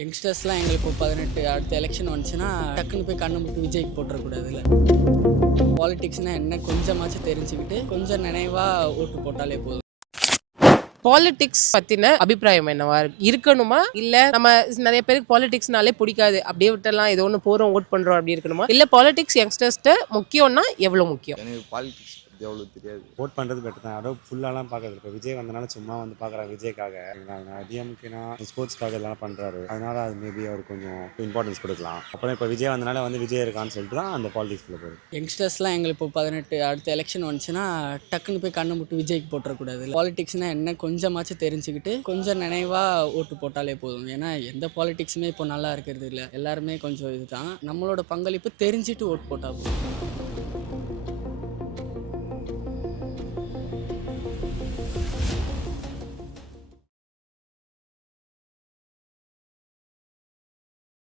யங்ஸ்டர்ஸ்லாம் எங்களுக்கு இப்போ 18 அடுத்த எலெக்ஷன் வந்துச்சுன்னா டக்குன்னு போய் கண்ணு மூட்டு விஜய்க்கு போட்டுறக்கூடாதுல்ல. பாலிடிக்ஸ்னால் என்ன கொஞ்சமாச்சும் தெரிஞ்சுக்கிட்டு கொஞ்சம் நினைவாக ஓட்டு போட்டாலே போதும். பாலிடிக்ஸ் பத்தின அபிப்பிராயம் என்னவா இருக்கணுமா, இல்ல நம்ம நிறைய பேருக்கு பாலிடிக்ஸ்னாலே பிடிக்காது, அப்படியே விட்டலாம், ஏதோ ஒன்று போறோம் ஓட் பண்றோம் அப்படி இருக்கணுமா, இல்ல பாலிடிக்ஸ் யங்ஸ்டர்ஸ்ட முக்கியம்னா எவ்வளவு முக்கியம்? எனக்கு பாலிடிக்ஸ் பற்றி அவ்வளோ தெரியாது. ஓட் பண்ணுறது பெட்டர் தான். யாரோ ஃபுல்லாலாம் பார்க்கறது. இப்போ விஜய் வந்தனால சும்மா வந்து பார்க்குறாங்க விஜய்க்காக. டிஎம்கேனா ஸ்போர்ட்ஸ்க்காக இதெல்லாம் பண்ணுறாரு. அதனால அது மேபி அவர் கொஞ்சம் இம்பார்ட்டன்ஸ் கொடுக்கலாம். அப்புறம் இப்போ விஜய் வந்தனால வந்து விஜய் இருக்கான்னு சொல்லிட்டு தான் அந்த பாலிடிக்ஸ்குள்ளே போகுது. யங்ஸ்டர்ஸ்லாம் எங்களுக்கு இப்போ 18 அடுத்த எலெக்ஷன் வந்துச்சுன்னா டக்குன்னு போய் கண்ணு மூட்டு விஜய்க்கு போட்டுறக்கூடாதுல்ல. பாலிடிக்ஸ்னால் என்ன கொஞ்சமாச்சும் தெரிஞ்சுக்கிட்டு கொஞ்சம் நினைவாக ஓட்டு போட்டாலே போதும். ஏன்னா எந்த பாலிடிக்ஸுமே இப்போ நல்லா இருக்கிறது இல்லை. எல்லாருமே கொஞ்சம் இதுதான். நம்மளோட பங்களிப்பு தெரிஞ்சுட்டு ஓட்டு போட்டால் போதும்.